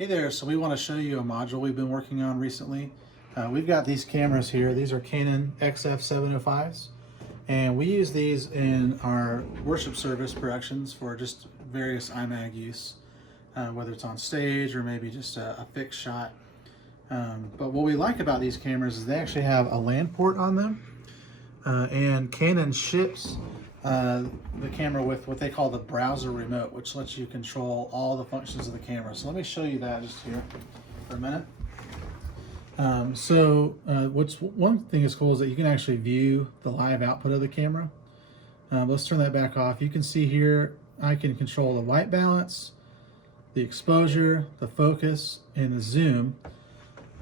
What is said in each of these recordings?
Hey there, so we want to show you a module we've been working on recently. We've got these cameras here. These are Canon XF 705s, and we use these in our worship service productions for just various IMAG use, whether it's on stage or maybe just a fixed shot. But what we like about these cameras is they actually have a LAN port on them, and Canon ships the camera with what they call the browser remote, which lets you control all the functions of the camera. So let me show you that just here for a minute. One thing that's cool is that you can actually view the live output of the camera. Let's turn that back off. You can see here I can control the white balance, the exposure, the focus, and the zoom.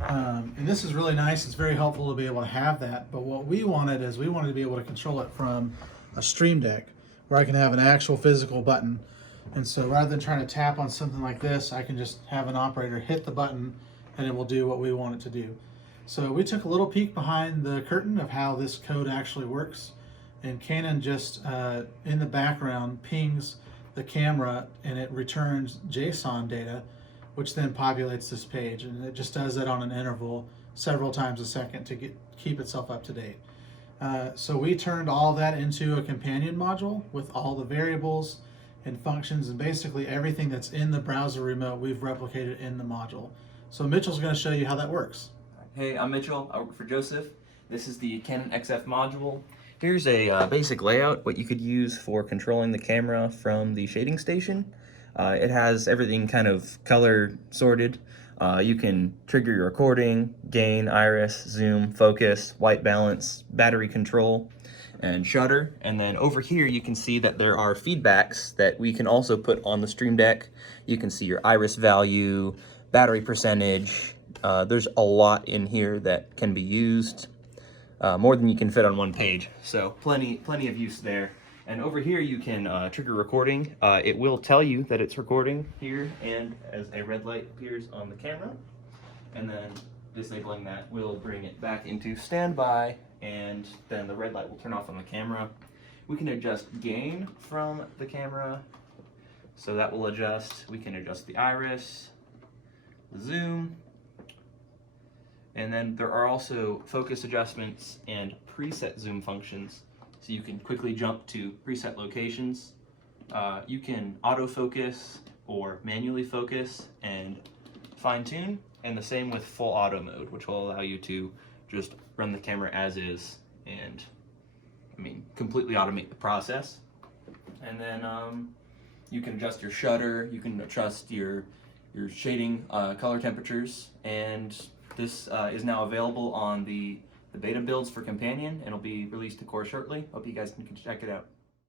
And this is really nice. It's very helpful to be able to have that. But what we wanted is we wanted to be able to control it from a Stream Deck where I can have an actual physical button. And so rather than trying to tap on something like this, I can just have an operator hit the button and it will do what we want it to do. So we took a little peek behind the curtain of how this code actually works. And Canon just in the background pings the camera and it returns JSON data, which then populates this page. And it just does that on an interval several times a second to keep itself up to date. So we turned all that into a companion module with all the variables and functions, and basically everything that's in the browser remote we've replicated in the module. So Mitchell's going to show you how that works. Hey, I'm Mitchell. I work for Joseph. This is the Canon XF module. Here's a basic layout, what you could use for controlling the camera from the shading station. It has everything kind of color sorted. You can trigger your recording, gain, iris, zoom, focus, white balance, battery control, and shutter. And then over here you can see that there are feedbacks that we can also put on the Stream Deck. You can see your iris value, battery percentage. There's a lot in here that can be used, more than you can fit on one page. So plenty of use there. And over here you can trigger recording. It will tell you that it's recording here, and as a red light appears on the camera. And then disabling that will bring it back into standby, and then the red light will turn off on the camera. We can adjust gain from the camera, so that will adjust. We can adjust the iris, the zoom, and then there are also focus adjustments and preset zoom functions. So you can quickly jump to preset locations. You can autofocus or manually focus and fine tune, and the same with full auto mode, which will allow you to just run the camera as is and, completely automate the process. And then you can adjust your shutter, you can adjust your shading color temperatures, and this is now available on the beta builds for Companion, and it'll be released to core shortly. Hope you guys can check it out.